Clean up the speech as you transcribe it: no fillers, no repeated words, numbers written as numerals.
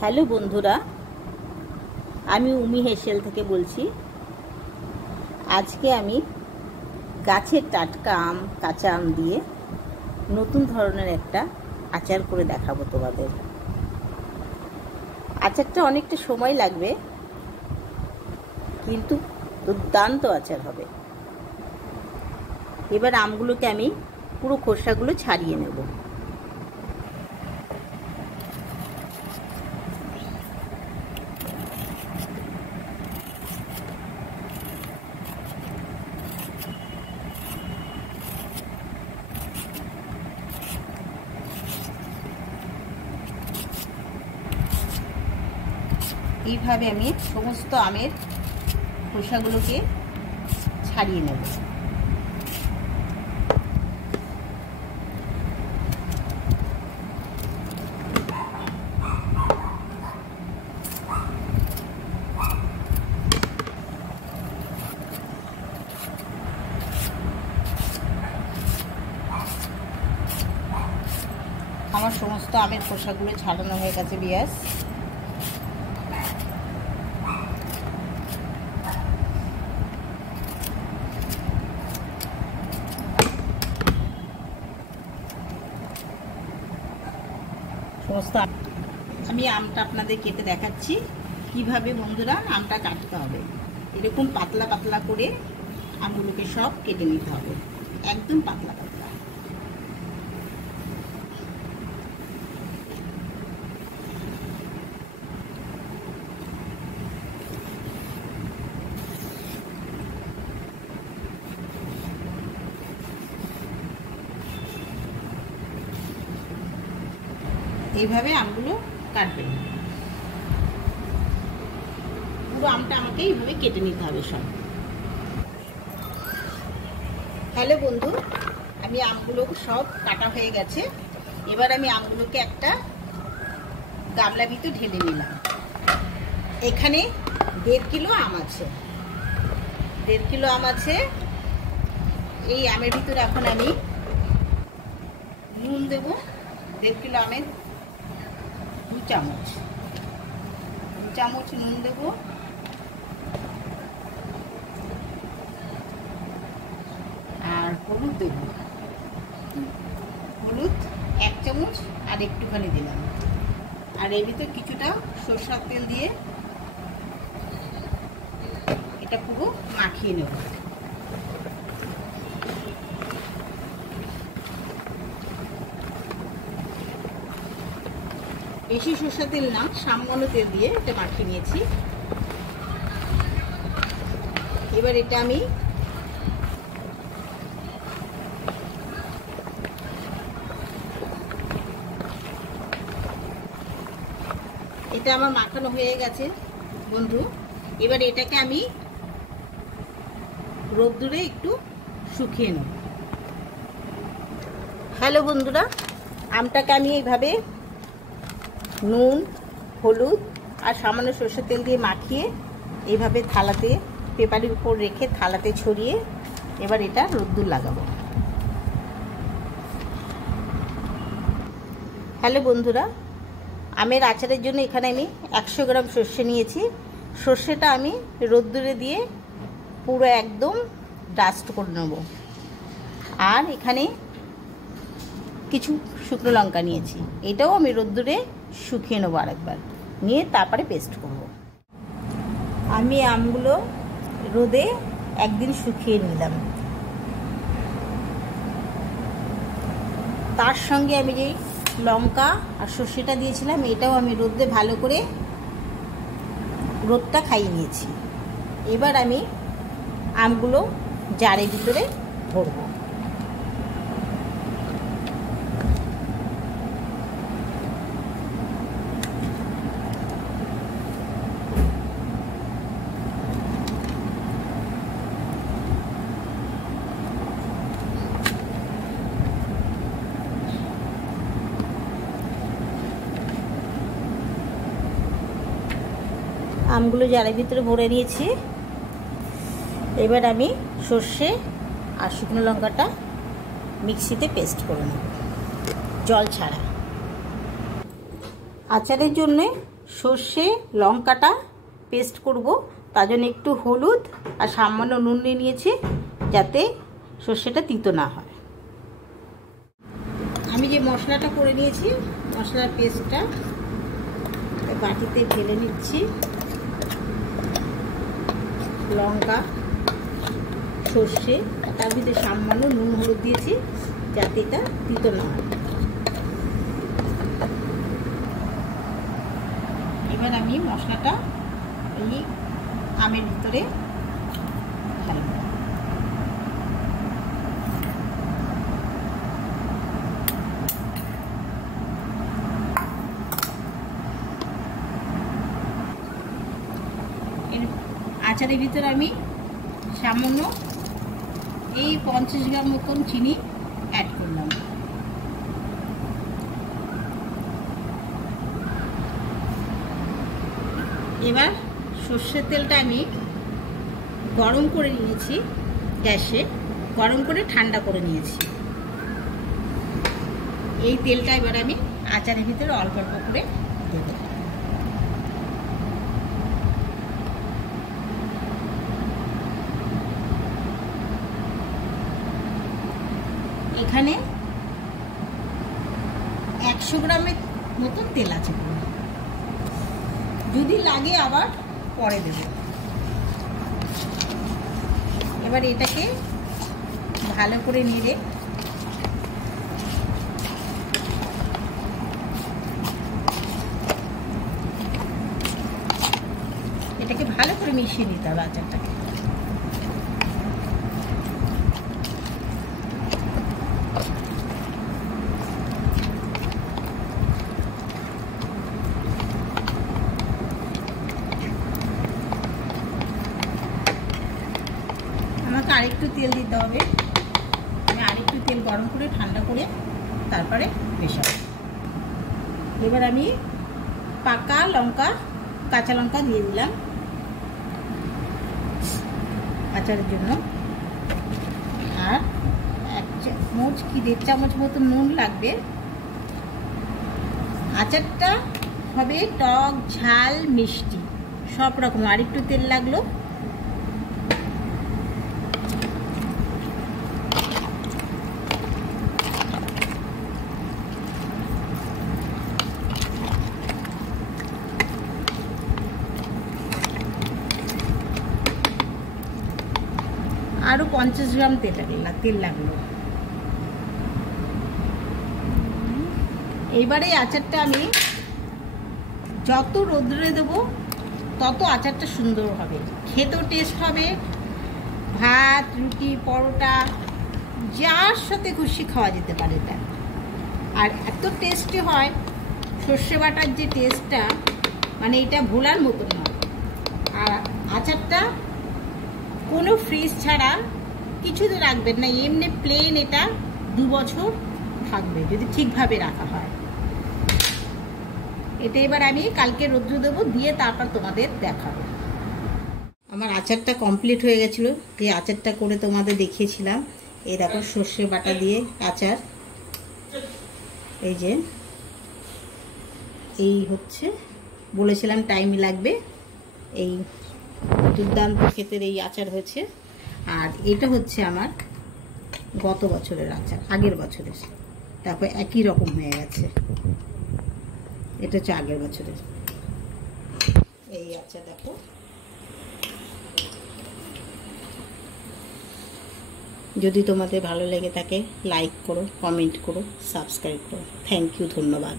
Hello বন্ধুরা, আমি উমি হেসেল থেকে বলছি। আজকে আমি গাছের টাটকা আম, কাঁচা আম দিয়ে নতুন ধরনের একটা আচার করে দেখাবো তোমাদের। আচারটা অনেকটা সময় লাগবে, কিন্তু দুর্দান্ত আচার হবে। এবার আমগুলোকে আমি পুরো খোসাগুলো ছাড়িয়ে নেব। এইভাবে আমি সমস্ত আমের খোসাগুলোকে ছাড়িয়ে নেব। আমার সমস্ত আমের খোসাগুলো ছাড়ানো হয়ে গেছে বিয়াস। সমস্ত আমি আমটা আপনাদের কেটে দেখাচ্ছি কিভাবে বন্ধুরা আমটা কাটতে হবে। এরকম পাতলা পাতলা করে আমগুলোকে সব কেটে নিতে হবে, একদম পাতলা পাতলা। এইভাবে আমগুলো কাটবেন। পুরো আমটা আমাকে এইভাবে কেটে নিতে হবে সব। হ্যালো বন্ধু, আমি আমগুলো সব কাটা হয়ে গেছে। এবার আমি আমগুলোকে একটা গামলা ভিতর ঢেলে নিলাম। এখানে 1.5 কিলো আম আছে। 1.5 কিলো আম আছে। এই আমের ভিতরে এখন আমি নুন দেবো। 1.5 কিলো আমের 2 চামচ নুন দেব। আর হলুদ দেব। হলুদ 1 চামচ আর একটুখানি দিলাম। আর এর ভিতর কিছুটা সরষের তেল দিয়ে এটা পুরো মাখিয়ে নেব। বেশি সরষের তেল না, সামান্য তেল দিয়ে এটা মাখিয়ে নিয়েছি। এবার এটা আমি আমার মাখানো হয়ে গেছে বন্ধু। এবার এটাকে আমি রোদ্দুরে একটু শুকিয়ে নেব। হ্যালো বন্ধুরা, আমটাকে আমি এইভাবে নুন, হলুদ আর সামান্য সরষের তেল দিয়ে মাখিয়ে এইভাবে থালাতে, পেপারের উপর রেখে থালাতে ছড়িয়ে এবার এটা রোদ্দুর লাগাবো। হ্যালো বন্ধুরা, আমের আচারের জন্য এখানে আমি 100 গ্রাম সর্ষে নিয়েছি। সর্ষেটা আমি রোদ্দুরে দিয়ে পুরো একদম ডাস্ট করে নেব। আর এখানে কিছু শুকনো লঙ্কা নিয়েছি, এটাও আমি রোদ্দুরে শুকিয়ে নেবো আরেকবার, নিয়ে তারপরে পেস্ট করব। আমি আমগুলো রোদে একদিন শুকিয়ে নিলাম। তার সঙ্গে আমি যেই লঙ্কা আর সর্ষেটা দিয়েছিলাম, এটাও আমি রোদে ভালো করে রোদটা খাইয়ে নিয়েছি। এবার আমি আমগুলো জারের ভিতরে ভরবো। আমগুলো জারের ভিতরে ভরে নিয়েছি। এবার আমি সর্ষে আর শুকনো লঙ্কাটা মিক্সিতে পেস্ট করে নেব, জল ছাড়া। আচারের জন্য সর্ষে লঙ্কাটা পেস্ট করব, তার জন্য একটু হলুদ আর সামান্য নুন নিয়ে নিয়েছি, যাতে সর্ষেটা তিতো না হয়। আমি যে মশলাটা করে নিয়েছি, মশলার পেস্টটা বাটিতে ঢেলে নিচ্ছি। লঙ্কা, সর্ষে, তার ভিতরে সামান্য নুন হলুদ দিয়েছি, যাতে এটা তিতো না হয়। এবার আমি মশলাটা এই আমের ভিতরে ঢালব। আচারের ভিতরে আমি সামান্য এই 50 গ্রাম মতন চিনি অ্যাড করলাম। এবার সর্ষের তেলটা আমি গরম করে নিয়েছি, গ্যাসে গরম করে ঠান্ডা করে নিয়েছি। এই তেলটা এবার আমি আচারের ভিতরে অল্প অল্প করে দেব। এখানে 100 গ্রামের মতন তেল আছে, যদি লাগে আবার পরে দেব। এবার এটাকে ভালো করে নেড়ে এটাকে ভালো করে মিশিয়ে নিতে হবে আচারটাকে। আমাকে আরেকটু তেল দিতে হবে। আমি আরেকটু তেল গরম করে ঠান্ডা করে তারপরে মেশাবো। এবার আমি পাকা লঙ্কা, কাঁচা লঙ্কা দিয়ে দিলাম আচারের জন্য, আর 1 চামচ কি 1.5 চামচ মতো নুন লাগবে। আচারটা হবে টক, ঝাল, মিষ্টি সব রকম। আর একটু তেল লাগলো। আরো 50 গ্রাম তেল লাগলো। এইবারে আচারটা আমি যত রোদ্রে দেবো তত আচারটা সুন্দর হবে, খেতেও টেস্ট হবে। ভাত, রুটি, পরোটা যার সাথে খুশি খাওয়া যেতে পারে এটা। আর এত টেস্টি হয়, সর্ষে বাটার যে টেস্টটা, মানে এটা ভোলার মতন নয়। আর আচারটা কোনো ফ্রিজ ছাড়া কিছুতে রাখবেন না, এমনি প্লেন এটা 2 বছর থাকবে যদি ঠিকভাবে রাখা হয়। এটা এবার আমি কালকে রৌদ্র দেবো, দিয়ে তারপর তোমাদের দেখাবো। আমার আচারটা কমপ্লিট হয়ে গেছিলো, যে আচারটা করে তোমাদের দেখিয়েছিলাম। এই দেখো সর্ষে বাটা দিয়ে আচার, এই যে এই হচ্ছে, বলেছিলাম টাইম লাগবে। এই দুর্দান্ত ক্ষেতের এই আচার হয়েছে। আর এটা হচ্ছে আমার গত বছরের আচার, আগের বছরের, তারপর একই রকম হয়ে গেছে। এটা হচ্ছে আগের বছরের এই আচার। দেখো, যদি তোমাদের ভালো লেগে থাকে লাইক করো, কমেন্ট করো, সাবস্ক্রাইব করো। থ্যাংক ইউ, ধন্যবাদ।